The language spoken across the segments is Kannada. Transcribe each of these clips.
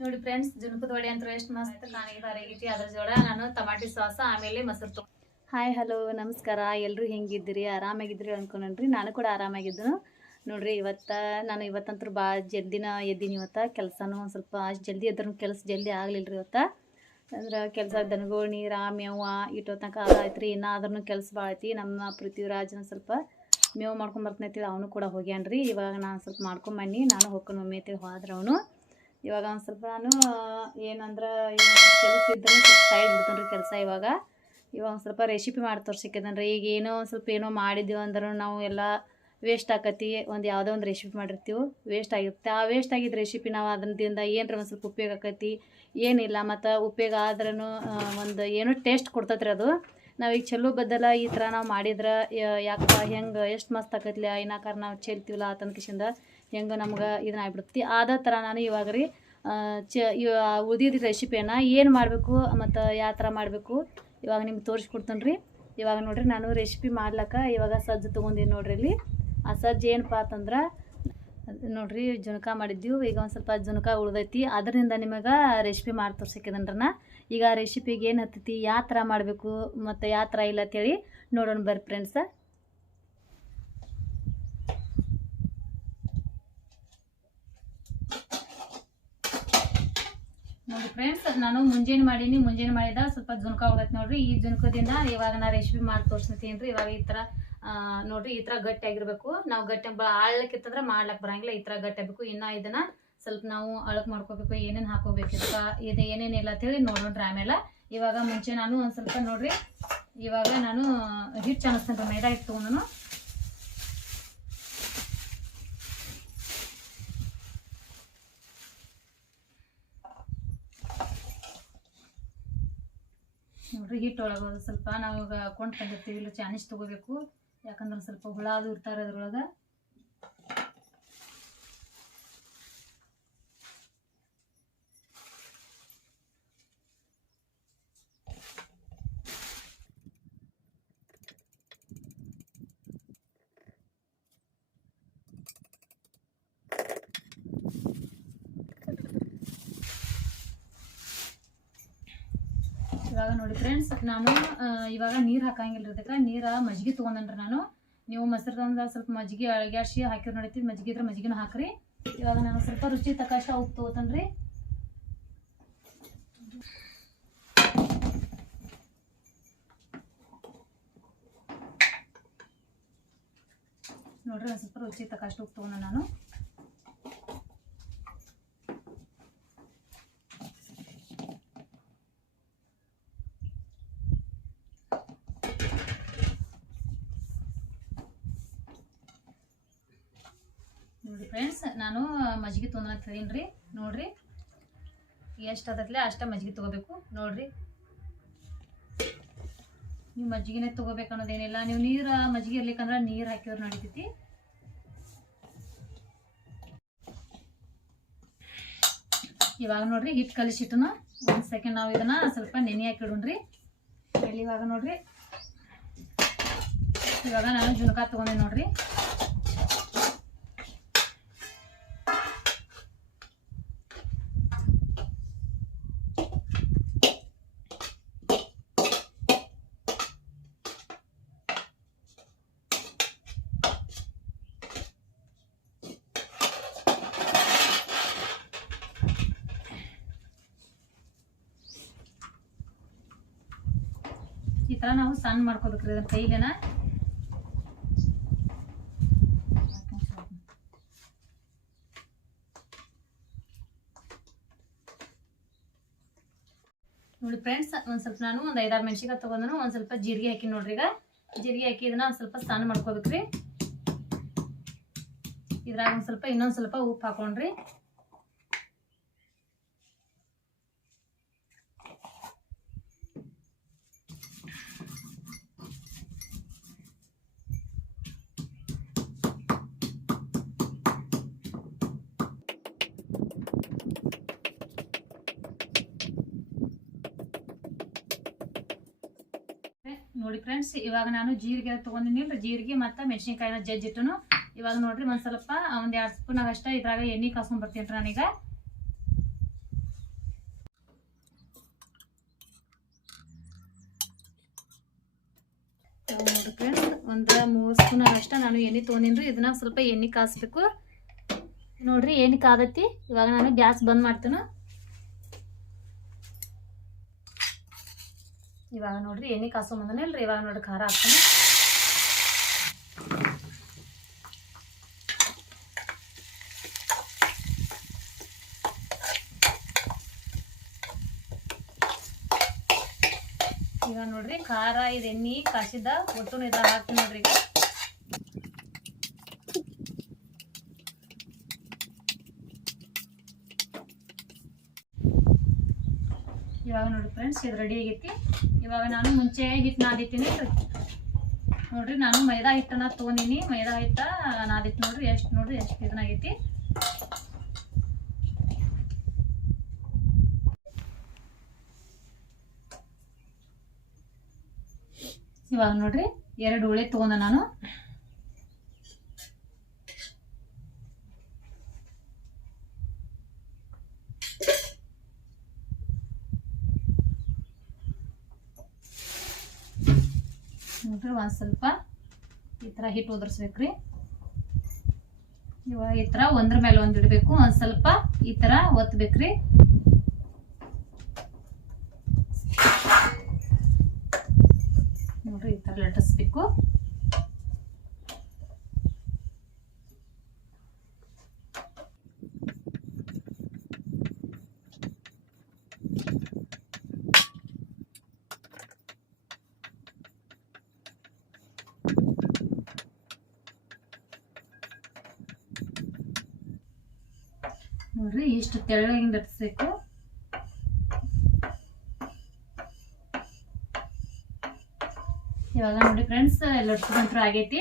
ನೋಡಿ ಫ್ರೆಂಡ್ಸ್ ಜುನ್ಕದ ವಡೆ ಅಂತ ಎಷ್ಟು ಮಸ್ತ್ ಕಾಣಿದ್ದಾರೆ ಆಗೈತಿ ಅದ್ರ ಜೋಡ ನಾನು ಟಮಾಟಿ ಸಾಸ್, ಆಮೇಲೆ ಮೊಸರು ತೊಗೊ ಹಾಯ್ ಹಲೋ ನಮಸ್ಕಾರ. ಎಲ್ಲರೂ ಹೆಂಗಿದ್ದೀರಿ? ಆರಾಮಾಗಿದ್ರಿ ಅನ್ಕೊಂಡ್ರಿ ನಾನು ಕೂಡ ಆರಾಮಾಗಿದ್ದನು. ನೋಡ್ರಿ, ಇವತ್ತು ನಾನು ಇವತ್ತಂತೂ ಭಾಳ ಜಲ್ದಿನ ಎದ್ದೀನಿ ಇವತ್ತು. ಕೆಲಸನೂ ಒಂದು ಸ್ವಲ್ಪ ಅಷ್ಟು ಜಲ್ದಿ ಎದ್ರೂ ಕೆಲಸ ಜಲ್ದಿ ಆಗಲಿಲ್ಲ ರೀ ಇವತ್ತು. ಅಂದ್ರೆ ಕೆಲಸ ದನಗೋಣಿ ನೀರು ಮೇವ ಇಟ್ಟು ತನಕ ಆಯ್ತು ರೀ ಇನ್ನೂ ಆದ್ರೂ ಕೆಲಸ ಭಾಳ ಐತಿ. ನಮ್ಮ ಪೃಥ್ವಿರಾಜನ ಸ್ವಲ್ಪ ಮೇವು ಮಾಡ್ಕೊಂಡ್ ಬರ್ತಾನೈತಿ ಅವನು ಕೂಡ ಹೋಗ್ಯಾನ್ರಿ. ಇವಾಗ ನಾನು ಸ್ವಲ್ಪ ಮಾಡ್ಕೊಂಬನ್ನಿ ನಾನು ಹೋಗ್ಕೊಂಡು ಮಮ್ಮಿ ಅಂತೇಳಿ ಹೋದ್ರೆ ಅವನು. ಇವಾಗ ಒಂದು ಸ್ವಲ್ಪ ನಾನು, ಏನಂದ್ರೆ ಕೆಲಸ ಇದ್ದರೆ ಸ್ವಲ್ಪ ಸೈಡ್ ಕೆಲಸ ಇವಾಗ. ಇವಾಗ ಒಂದು ಸ್ವಲ್ಪ ರೆಸಿಪಿ ಮಾಡಿ ತೋರ್ಸಿಕ್ಕದನ್ರಿ. ಈಗ ಏನೋ ಒಂದು ಸ್ವಲ್ಪ ಏನೋ ಮಾಡಿದ್ದೀವಿ ಅಂದ್ರೆ ನಾವು ಎಲ್ಲ ವೇಸ್ಟ್ ಆಕತಿ. ಒಂದು ಯಾವುದೋ ಒಂದು ರೆಸಿಪಿ ಮಾಡಿರ್ತೀವಿ. ವೇಸ್ಟ್ ಆಗಿರುತ್ತೆ. ಆ ವೇಸ್ಟ್ ಆಗಿದ್ದ ರೆಸಿಪಿ ನಾವು ಅದರಿಂದ ಏನರ ಒಂದು ಸ್ವಲ್ಪ ಉಪಯೋಗ ಆಕತಿ? ಏನಿಲ್ಲ. ಮತ್ತು ಉಪಯೋಗ ಆದ್ರೂ ಒಂದು ಏನೋ ಟೇಸ್ಟ್ ಕೊಡ್ತೈತ್ರಿ ಅದು. ನಾವೀಗ ಚಲೋ ಬದ್ದಲ ಈ ಥರ ನಾವು ಮಾಡಿದ್ರೆ ಯಾಕಪ್ಪ ಹೆಂಗೆ ಎಷ್ಟು ಮಸ್ತ್ ಆಕತ್ಲಿ? ಏನಾಕಾರ ನಾವು ಚೆಲ್ತೀವಲ್ಲ ಆತನ ಕಿಶಿಂದ ಹೆಂಗೆ ನಮ್ಗೆ ಇದನ್ನ ಆಗ್ಬಿಡ್ತಿ. ಆದ ಥರ ನಾನು ಇವಾಗ ರೀ ಚ ಇವ ಉಳಿದಿದ್ದ ರೆಸಿಪಿಯನ್ನು ಏನು ಮಾಡಬೇಕು, ಮತ್ತು ಯಾವ ಥರ ಮಾಡಬೇಕು, ಇವಾಗ ನಿಮ್ಗೆ ತೋರಿಸ್ಕೊಡ್ತೇನೆ ರೀ ಇವಾಗ ನೋಡಿರಿ ನಾನು ರೆಸಿಪಿ ಮಾಡ್ಲಕ್ಕ ಇವಾಗ ಸಜ್ಜು ತೊಗೊಂಡಿನಿ ನೋಡ್ರಿ ಇಲ್ಲಿ. ಆ ಸಜ್ಜು ಏನಪ್ಪ ಅಂತಂದ್ರೆ, ನೋಡ್ರಿ ಜುನಕ ಮಾಡಿದ್ದೀವಿ, ಈಗ ಒಂದು ಸ್ವಲ್ಪ ಜುನಕ ಉಳ್ದೈತಿ, ಅದರಿಂದ ನಿಮಗೆ ರೆಸಿಪಿ ಮಾಡಿ ತೋರ್ಸಿಕ್ಕಿದನ್ರನ. ಈಗ ಆ ರೆಸಿಪಿಗೆ ಏನು ಹತ್ತೈತಿ, ಯಾವ ಥರ ಮಾಡಬೇಕು, ಮತ್ತು ಯಾವ ಥರ ಇಲ್ಲ ಅಂತೇಳಿ ನೋಡೋಣ ಬರ್ರಿ ಫ್ರೆಂಡ್ಸ ನೋಡಿ ಫ್ರೆಂಡ್ಸ್ ನಾನು ಮುಂಜಾನೆ ಮಾಡೀನಿ ಮುಂಜಾನೆ ಮಾಡಿದ ಸ್ವಲ್ಪ ಜುನ್ಕ ಹೋಗತ್ತೆ ನೋಡ್ರಿ. ಈ ಜುನ್ಕದಿಂದ ಇವಾಗ ನಾ ರೆಸಿಪಿ ಮಾಡಿ ತೋರಿಸ್ತೀನಿ ರೀ ಇವಾಗ ಈ ಆ, ನೋಡ್ರಿ ಈ ಥರ ಗಟ್ಟಿ ಆಗಿರ್ಬೇಕು. ನಾವು ಗಟ್ಟಿ ಆಳ್ಲಕ್ಕಿತ್ತಂದ್ರೆ ಮಾಡ್ಲಕ್ ಬರಂಗಿಲ್ಲ. ಈ ಥರ ಗಟ್ಟಿ ಇನ್ನ ಇದನ್ನ ಸ್ವಲ್ಪ ನಾವು ಅಳಕ್ ಮಾಡ್ಕೋಬೇಕು. ಏನೇನು ಹಾಕೋಬೇಕು ಇಲ್ಲ ಏನೇನಿಲ್ಲ ಅಂತೇಳಿ ನೋಡೋಣ್ರಿ ಆಮೇಲೆ. ಇವಾಗ ಮುಂಚೆ ನಾನು ಒಂದು ಸ್ವಲ್ಪ ನೋಡ್ರಿ ಇವಾಗ ನಾನು ಹಿಟ್ಟು ಅನ್ನಿಸ್ತೇನೆ ಮೈದಾ ಹಿಟ್ಟು ತೊಗೊಂಡು ನೋಡ್ರಿ ಹಿಟ್ಟೊಳಗೆ ಸ್ವಲ್ಪ ನಾವು ಇವಾಗ ಕೊಂಡು ತಂದಿರ್ತೀವಿ. ಇಲ್ಲ ಚಾನಿಸ್ ತೊಗೋಬೇಕು. ಯಾಕಂದ್ರೆ ಸ್ವಲ್ಪ ಹುಳ ಅದು ಇರ್ತಾರೆ ಅದ್ರೊಳಗೆ. ಇವಾಗ ನೋಡಿ ಫ್ರೆಂಡ್ಸ್ ನಾನು ಇವಾಗ ನೀರು ಹಾಕಂಗಿಲ್ಲ ಇದಕ್ಕೆ ನೀರು ಮಜ್ಜಿಗೆ ತೊಗೊಂಡನ್ರಿ ನಾನು. ನೀವು ಮೊಸರು ತಂದ ಸ್ವಲ್ಪ ಮಜ್ಜಿಗೆ ಅಳಗ್ಯಾಡ್ಸಿ ಹಾಕಿರ್ ನೋಡಿ ಮಜ್ಜಿಗೆ ಇದ್ರೆ ಮಜ್ಜಿಗೆನೂ ಹಾಕ್ರಿ. ಇವಾಗ ನಾನು ಸ್ವಲ್ಪ ರುಚಿ ತಕ್ಕಷ್ಟ ಉಪ್ಪು ತೊಗೋತನ್ರಿ. ನೋಡ್ರಿ ಸ್ವಲ್ಪ ರುಚಿ ತಕ್ಕಷ್ಟು ಉಪ್ಪು ತೊಗೊಂಡ ನಾನು ನೋಡಿ ಫ್ರೆಂಡ್ಸ್ ನಾನು ತೊಗೊಂಡ್ ರೀ ನೋಡ್ರಿ. ಎಷ್ಟು ಅದತ್ಲೆ ಅಷ್ಟ ಮಜ್ಜಿಗೆ ತೊಗೋಬೇಕು. ನೋಡ್ರಿ. ನೀವು ಮಜ್ಜಿಗೆನೆ ತೊಗೋಬೇಕು ಅನ್ನೋದೇನಿಲ್ಲ. ನೀವು ನೀರು ಮಜ್ಜಿಗೆ ಇರ್ಲಿಕ್ಕಂದ್ರೆ ನೀರು ಹಾಕಿದ್ರೆ ನಡಿತೈತಿ. ಇವಾಗ ನೋಡ್ರಿ ಹಿಟ್ಟು ಕಲಿಸಿಟ್ಟನ. ಒಂದು ಸೆಕೆಂಡ್ ನಾವು ಇದನ್ನ ಸ್ವಲ್ಪ ನೆನೆ ಹಾಕಿಡೋಣ್ರಿ ಇವಾಗ ನೋಡ್ರಿ. ಇವಾಗ ನಾನು ಜುನಕ ತೊಗೊಂಡೆ ನೋಡ್ರಿ. ಈ ಥರ ನಾವು ಸಣ್ಣ ಮಾಡ್ಕೋಬೇಕ್ರಿ ಅದನ್ನ ಕೈಲೇನ. ನೋಡಿ ಫ್ರೆಂಡ್ಸ್ ಒಂದು ಸ್ವಲ್ಪ ನಾನು ಒಂದು ಐದಾರು ಮೆಣಸಿನ್ಕಾಯಿ ತೊಗೊಂಡು ಒಂದು ಸ್ವಲ್ಪ ಜೀರಿಗೆ ಹಾಕಿ ನೋಡ್ರಿ ಈಗ. ಜೀರಿಗೆ ಹಾಕಿ ಇದನ್ನ ಒಂದು ಸ್ವಲ್ಪ ಸಣ್ಣ ಮಾಡ್ಕೋಬೇಕ್ರಿ. ಇದ್ರಾಗ ಒಂದು ಸ್ವಲ್ಪ ಇನ್ನೊಂದು ಸ್ವಲ್ಪ ಉಪ್ಪು ಹಾಕೊಂಡ್ರಿ. ನೋಡಿ ಫ್ರೆಂಡ್ಸ್ ಇವಾಗ ನಾನು ಜೀರಿಗೆ ತೊಗೊಂಡಿನಿಲ್ಲ ಜೀರಿಗೆ ಮತ್ತೆ ಮೆಣಸಿನ್ಕಾಯಿನ ಜಜ್ಜಿಟ್ಟು ಇವಾಗ ನೋಡ್ರಿ ಒಂದ್ ಸ್ವಲ್ಪ, ಒಂದ್ ಎರಡು ಸ್ಪೂನ್ ಅಷ್ಟ ಇದ್ರಾಗ ಎಣ್ಣೆ ಕಾಸ್ಕೊಂಡ್ ಬರ್ತೀನಿ ನಾನೀಗ. ನೋಡಿ ಫ್ರೆಂಡ್ಸ್ ಒಂದು ಮೂರು ಸ್ಪೂನ್ ಅಷ್ಟ ನಾನು ಎಣ್ಣೆ ತಗೊಂಡಿನ್ರಿ. ಇದನ್ನ ಸ್ವಲ್ಪ ಎಣ್ಣೆ ಕಾಸ್ಬೇಕು. ನೋಡ್ರಿ ಎಣ್ಣೆ ಕಾದತಿ. ಇವಾಗ ನಾನು ಗ್ಯಾಸ್ ಬಂದ್ ಮಾಡ್ತೀನಿ. ಇವಾಗ ನೋಡ್ರಿ, ಎಣ್ಣೆ ಕಾಸ್ಕೊಂಬಂದನಿಲ್ರಿ ಇವಾಗ ನೋಡ್ರಿ ಖಾರ ಹಾಕ್ತೀನಿ. ಈಗ ನೋಡ್ರಿ, ಖಾರ, ಇದು ಎಣ್ಣೆ ಕಾಸಿದ ಒಟ್ಟು ಇದ್ರಾಗ ಹಾಕ್ತೀನಿ ನೋಡ್ರಿ ಈಗ. ಇವಾಗ ನೋಡಿ ಫ್ರೆಂಡ್ಸ್ ಇದು ರೆಡಿ ಆಗೈತಿ. ಇವಾಗ ನಾನು ಮುಂಚೆ ಹಿಟ್ಟು ನಾದಿತ್ತೀನಿ ನೋಡ್ರಿ, ನಾನು ಮೈದಾ ಹಿಟ್ಟನ್ನ ತೊಗೊಂಡಿನಿ. ಮೈದಾ ಹಿಟ್ಟ ನಾದಿತ್ತು ನೋಡ್ರಿ, ಎಷ್ಟು ನೋಡ್ರಿ, ಎಷ್ಟು ಇದನ್ನಾಗೈತಿ ಇವಾಗ ನೋಡ್ರಿ, ಎರಡು ಉಳೆ ತೊಗೊಂಡ ನಾನು. ನೋಡ್ರಿ, ಒಂದು ಸ್ವಲ್ಪ ಈ ಥರ ಹಿಟ್ಟು ಉದುರಿಸ್ಬೇಕ್ರಿ. ಇವಾಗ ಈ ಥರ ಒಂದ್ರ ಮೇಲೆ ಒಂದು ಇಡಬೇಕು, ಒಂದು ಸ್ವಲ್ಪ ಈ ಥರ ಒತ್ತಬೇಕ್ರಿ ನೋಡ್ರಿ, ಈ ಥರ ಲಟ್ಟಿಸ್ಬೇಕು. ನೋಡ್ರಿ ಇಷ್ಟು ತೆಳ್ಳಗಿಂದ ಲಟ್ಟಿಸ್ಬೇಕು ಇವಾಗ ನೋಡಿ ಫ್ರೆಂಡ್ಸ್ ಲಟ್ಸ್ಕೊಂಡ್ರು ಆಗೈತಿ.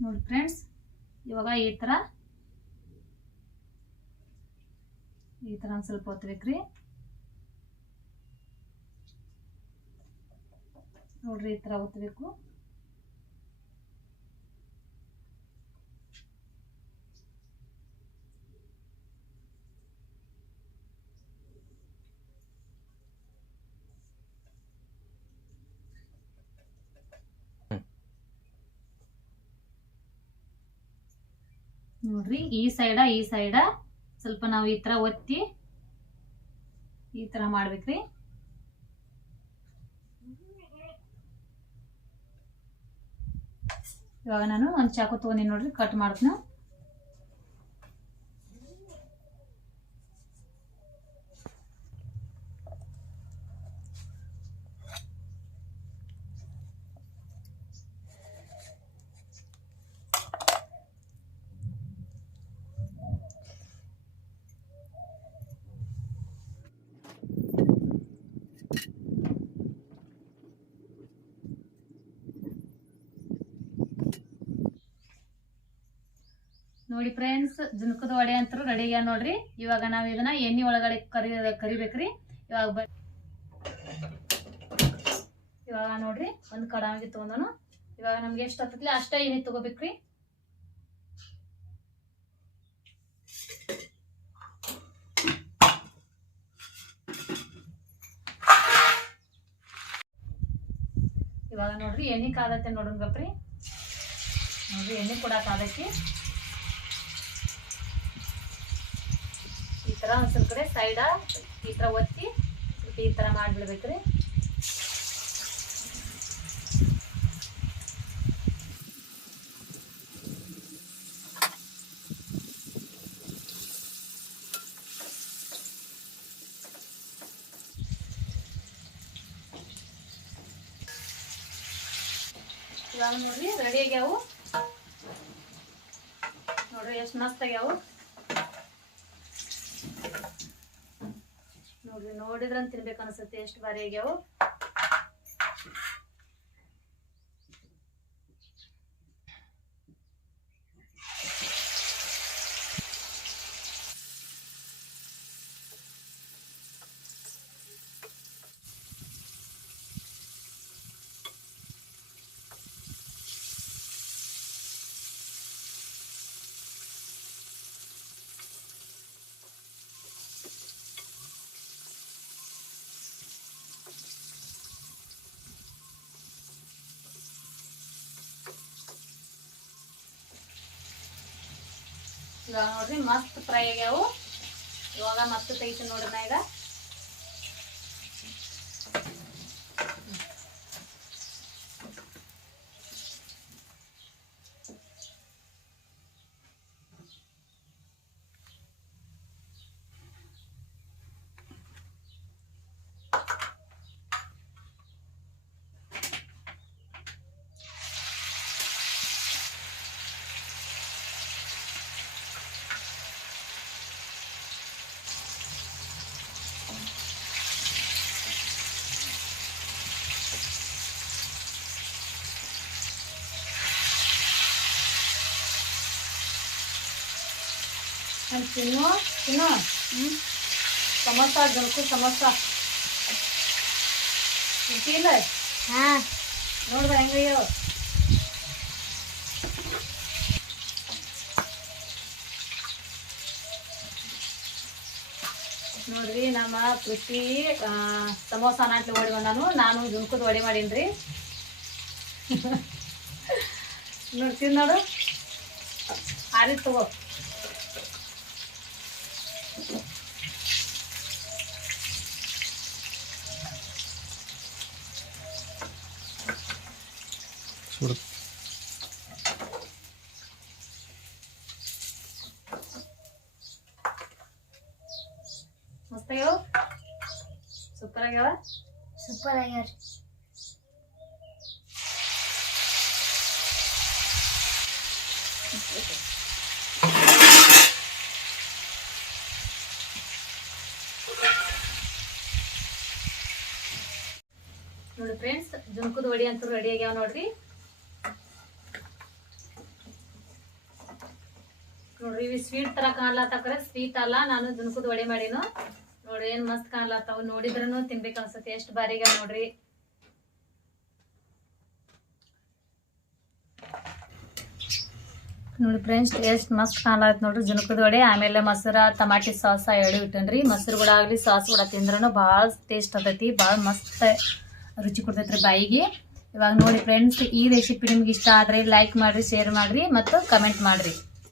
ನೋಡಿ ಫ್ರೆಂಡ್ಸ್ ಇವಾಗ ಈ ಥರ ಈ ಥರ ಒಂದು ಸ್ವಲ್ಪ ಒತ್ತಬೇಕ್ರಿ ನೋಡ್ರಿ ಈ ಥರ ಒತ್ತಬೇಕು ನೋಡ್ರಿ, ಈ ಸೈಡ ಈ ಸೈಡ ಸ್ವಲ್ಪ ನಾವು ಈ ತರ ಒತ್ತಿ ಈ ತರ ಮಾಡ್ಬೇಕ್ರಿ. ಇವಾಗ ನಾನು ಒಂದು ಚಾಕು ತೊಗೊಂಡಿನಿ ನೋಡ್ರಿ ಕಟ್ ಮಾಡ್ತೀನಿ. ನೋಡಿ ಫ್ರೆಂಡ್ಸ್ ಜುನ್ಕದ ವಡೆ ಅಂತ ರೆಡಿ ಆಗ್ಯಾ ನೋಡ್ರಿ. ಇವಾಗ ನಾವು ಇದನ್ನ ಎಣ್ಣೆ ಒಳಗಡೆ ಕರಿ, ಕರಿಬೇಕ್ರಿ. ಇವಾಗ ಇವಾಗ ನೋಡ್ರಿ, ಒಂದು ಕಡಾವಿಗೆ ತೊಗೊಂಡನು. ಇವಾಗ ನಮ್ಗೆ ಎಷ್ಟು ಹತ್ತಿ ಅಷ್ಟೇ ಎಣ್ಣೆ ತಗೋಬೇಕ್ರಿ. ಇವಾಗ ನೋಡ್ರಿ, ಎಣ್ಣೆ ಕಾದತ್ತೆ ನೋಡೋಣ ನೋಡ್ರಿ, ಎಣ್ಣೆ ಕೊಡಾಕ ಅದಕ್ಕೆ ಥರ ಒಂದು ಸ್ವಲ್ಪ ಕಡೆ ಸೈಡ ಈ ಥರ ಒತ್ತಿ ಸ್ವಲ್ಪ ಈ ಥರ ಮಾಡಿಬಿಡ್ಬೇಕ್ರಿ ನೋಡ್ರಿ ರೆಡಿ ಆಗ್ಯಾವು. ನೋಡ್ರಿ, ಎಷ್ಟು ಮಸ್ತ್ ಆಗ್ಯಾವು. ನೋಡ್ರಿ ನೋಡಿದ್ರ ತಿನ್ಬೇಕು ಅನ್ಸುತ್ತೆ ಎಷ್ಟು ಬಾರಿ ಆಗ್ಯಾವು. ಇವಾಗ ನೋಡ್ರಿ ಮಸ್ತ್ ಫ್ರೈ ಆಗ್ಯಾವು. ಇವಾಗ ಮತ್ತೆ ತೆಗಿತೀನಿ ನೋಡ್ರಿ ನಾ ಈಗ ನಾನು ತಿನ್ನು? ತಿನ್ನು. ಸಮೋಸ ಜಲ್ಕು ಸಮೋಸ. ಇಲ್ಲ ಹಾಂ. ನೋಡ್ದ ಹೆಂಗಯ್ಯೋ? ನೋಡ್ರಿ ನಮ್ಮ ಕೃಷಿ ಸಮೋಸ ನಾಟ್ಲಿ ಓಡಿ ಬಂದಾನು. ನಾನು ಜುನ್ಕುದ್ ಓಡಿ ಮಾಡೀನ್ರಿ. ನೋಡ್ತೀನಿ ನೋಡು. ಆರಿ ತಗೋ. ಮಸ್ತ್ ಆಗ್ಯಾವ ಸೂಪರ್ ಆಗ್ಯಾವ ಸೂಪರ್ ಆಗ್ಯಾರ ಫ್ರೆಂಡ್ಸ್ ಜುನ್ಕುದ ವಡಿ ಅಂತೂ ರೆಡಿ ಆಗ್ಯಾವ ನೋಡ್ರಿ. ನೋಡ್ರಿ, ಇವು ಸ್ವೀಟ್ ತರ ಕಾಣ್ಲಾತಕ್ರೆ ಸ್ವೀಟ್ ಅಲ್ಲ, ನಾನು ಜುನ್ಕುದ ವಡೆ ಮಾಡೀನು. ನೋಡ್ರಿ, ಏನ್ ಮಸ್ತ್ ಕಾಣ್ಲಾತಾವ ನೋಡಿದ್ರೂ ತಿನ್ಬೇಕು ಅನ್ಸತ್ತೆ, ಎಷ್ಟು ಬಾರಿಗೆ ನೋಡ್ರಿ. ನೋಡಿ ಫ್ರೆಂಡ್ಸ್ ಎಷ್ಟು ಮಸ್ತ್ ಕಾಣಲಾಯ್ತು ನೋಡ್ರಿ ಜುನ್ಕುದ್ ವಡೆ. ಆಮೇಲೆ ಮೊಸರ, ಟಮಾಟಿ ಸಾಸ ಎರಡು ಇಟ್ಟನ್ರಿ. ಮೊಸರು ಕೂಡ ಆಗಲಿ ಸಾಸ್ ಕೂಡ ತಿಂದ್ರೂ ಭಾಳ ಟೇಸ್ಟ್ ಆಗತಿ ಭಾಳ ಮಸ್ತ್ ರುಚಿ ಕೊಡ್ತೈತ್ರಿ ಬಾಯಿಗೆ. ಇವಾಗ ನೋಡಿ ಫ್ರೆಂಡ್ಸ್ ಈ ರೆಸಿಪಿ ನಿಮ್ಗೆ ಇಷ್ಟ ಆದರೆ ಲೈಕ್ ಮಾಡಿರಿ ಶೇರ್ ಮಾಡಿರಿ ಮತ್ತು ಕಮೆಂಟ್ ಮಾಡ್ರಿ.